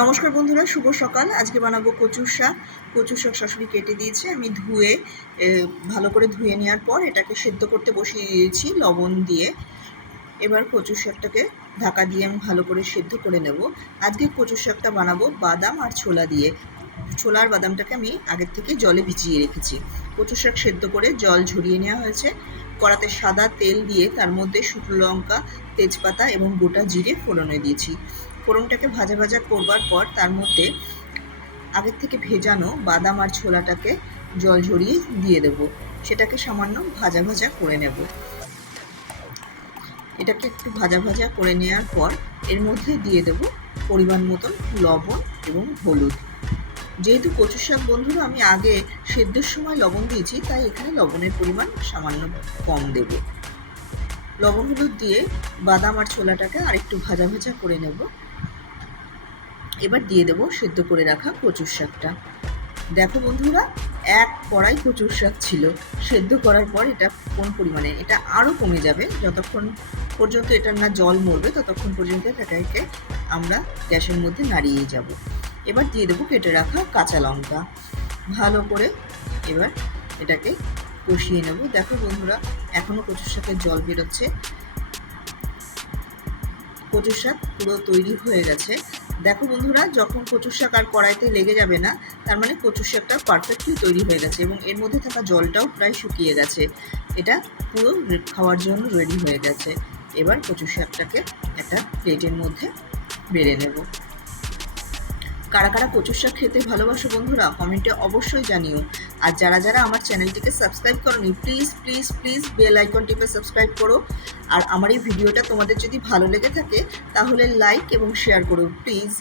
নমস্কার বন্ধুরা, শুভ সকাল। আজকে বানাবো কচুর শাক। কচুর শাক শাশুড়ি কেটে দিয়েছে, আমি ধুয়ে ভালো করে ধুয়ে নেওয়ার পর এটাকে সেদ্ধ করতে বসিয়ে দিয়েছি লবণ দিয়ে। এবার কচুর শাকটাকে ঢাকা দিয়ে আমি ভালো করে সেদ্ধ করে নেব। আজকে কচুর শাকটা বানাবো বাদাম আর ছোলা দিয়ে। ছোলা আর বাদামটাকে আমি আগের থেকে জলে ভিজিয়ে রেখেছি। কচুর শাক সেদ্ধ করে জল ঝরিয়ে নেওয়া হয়েছে। কড়াতে সাদা তেল দিয়ে তার মধ্যে শুকনো লঙ্কা, তেজপাতা এবং গোটা জিরে ফোড়নে দিয়েছি। ফোড়নটাকে ভাজা ভাজা করবার পর তার মধ্যে আগের থেকে ভেজানো বাদাম আর ছোলাটাকে জল ঝরিয়ে দিয়ে দেব। সেটাকে সামান্য ভাজা ভাজা করে নেব। এটাকে একটু ভাজা ভাজা করে নেওয়ার পর এর মধ্যে দিয়ে দেব পরিমাণ মতন লবণ এবং হলুদ। যেহেতু কচুর শাক বন্ধুরা আমি আগে সেদ্ধর সময় লবণ দিয়েছি, তাই এখানে লবণের পরিমাণ সামান্য কম দেব। লবণ হলুদ দিয়ে বাদাম আর ছোলাটাকে আরেকটু ভাজা ভাজা করে নেব। এবার দিয়ে দেব সেদ্ধ করে রাখা কচুর শাকটা। দেখো বন্ধুরা, এক কড়াই কচুর শাক ছিল। সেদ্ধ করার পর এটা কোন পরিমাণে, এটা আরও কমে যাবে যতক্ষণ পর্যন্ত এটার না জল মরবে, ততক্ষণ পর্যন্ত এটাকে আমরা গ্যাসের মধ্যে নাড়িয়ে যাব। এবার দিয়ে দেবো কেটে রাখা কাঁচা লঙ্কা। ভালো করে এবার এটাকে কষিয়ে নেব। দেখো বন্ধুরা, এখনও কচুর শাকের জল বেরোচ্ছে। কচুর শাক পুরো তৈরি হয়ে গেছে। দেখো বন্ধুরা, যখন কচুর শাক আর কড়াইতে লেগে যাবে না, তার মানে কচুর শাকটা পারফেক্টলি তৈরি হয়ে গেছে এবং এর মধ্যে থাকা জলটাও প্রায় শুকিয়ে গেছে। এটা পুরো খাওয়ার জন্য রেডি হয়ে গেছে। এবার কচুর শাকটাকে একটা প্লেটের মধ্যে বেড়ে নেব। কারা কারা কচুর শাক খেতে ভালোবাসো বন্ধুরা, কমেন্টে অবশ্যই জানিও। আর যারা যারা আমার চ্যানেলটিকে সাবস্ক্রাইব করোনি, please please please bell icon টিপে সাবস্ক্রাইব করো। আর আমার এই ভিডিওটা তোমাদের যদি ভালো লেগে থাকে তাহলে লাইক এবং শেয়ার করো প্লিজ।